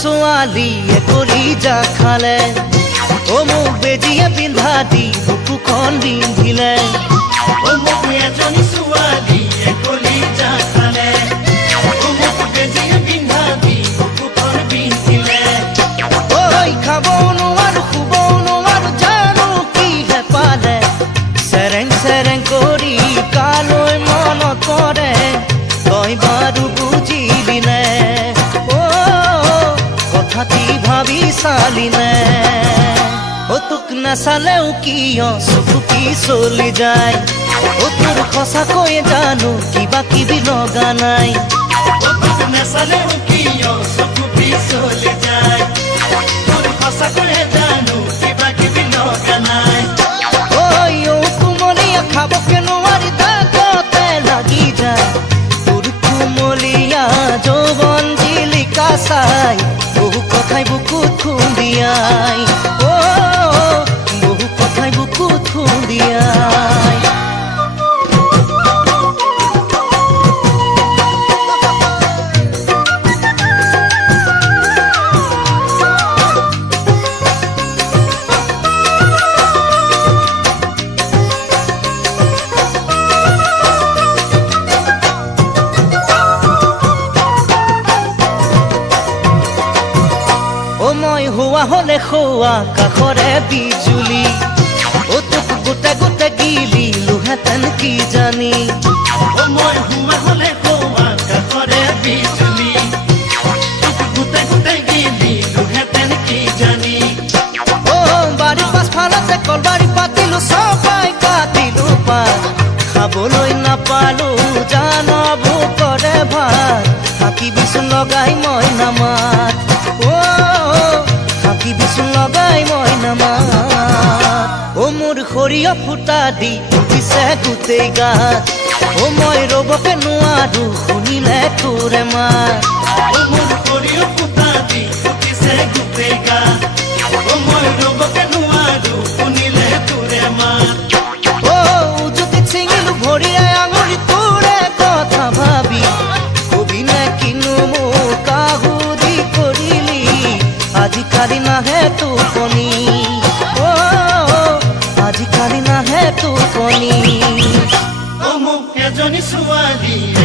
ছোৱালীয়ে কলিজা খালে অ মোক বেজিয়ে পিন্ধা দি বুকুখন বিন্ধিলে অ মোক এজনী ছোৱালীয়ে কলিজা খালে অ মোক বেজিয়ে পিন্ধা দি বুকুখন বিন্ধিলে ঐ খাব নোৱাৰো শুব নোৱাৰো জানো কিহে পালে চেৰেং চেৰেং কৰি কালৈ মনত পৰে তই বাৰু বুজিলি নে কথাটি ভাবি চালি নে তোক নাচালেও কিয় চকু কি চলি যায় তোৰ সঁচাকৈ জানো কিবা কিবি লগা নাই তোক নাচালেও কিয় চকু কি চলি যায় তোৰ সঁচাকৈ জানো কিবা কিবি লগা নাই ঐ কুমলীয়া খাবকে নোৱাৰি দাঁততে লাগি যায় তোৰ কুমলীয়া যৌৱন জিলিকা চাই বহু কথাই বুকুত খুন্দিয়াই বহু কথাই বুকুত খুন্দিয়াই মই হোৱা হলে খোৱা কাষৰে বিজুলি তোক গোটে গোটে গিলিলোহেঁতেন কি জানি মই হোৱা হলে খোৱা কাষৰে বিজুলি তোক গোটে গোটে গিলিলোহেঁতেন কি জানি বাৰীৰ পাছফালতে কলবাৰী পাতিলো চবাই কাটিলো পাত খাবলৈ নাপালো জানো ভোকৰে ভাত থাকিবিচোন লগাই মই নামাত থাকিবিচোন লগাই মই নামাত মোৰ সৰিয়হ ফুটা দি উঠিছে গোটেই গাত মই ৰবকে নোৱাৰো শুনিলে তোৰে মাত মোৰ সৰিয়হ ফুটা দি উঠিছে গোটেই গাত মই ৰবকে নোৱাৰো শুনিলে তোৰে মাত উজুতি ছিঙিলো ভৰিয়াই আঙুলি তোৰে কথা ভাবি কবি নে কিনো মোক আহুদি কৰিলি আজিকালি নাহে টোপনি আজিকালি নাহে টোপনি মোক এজনী ছোৱালীয়ে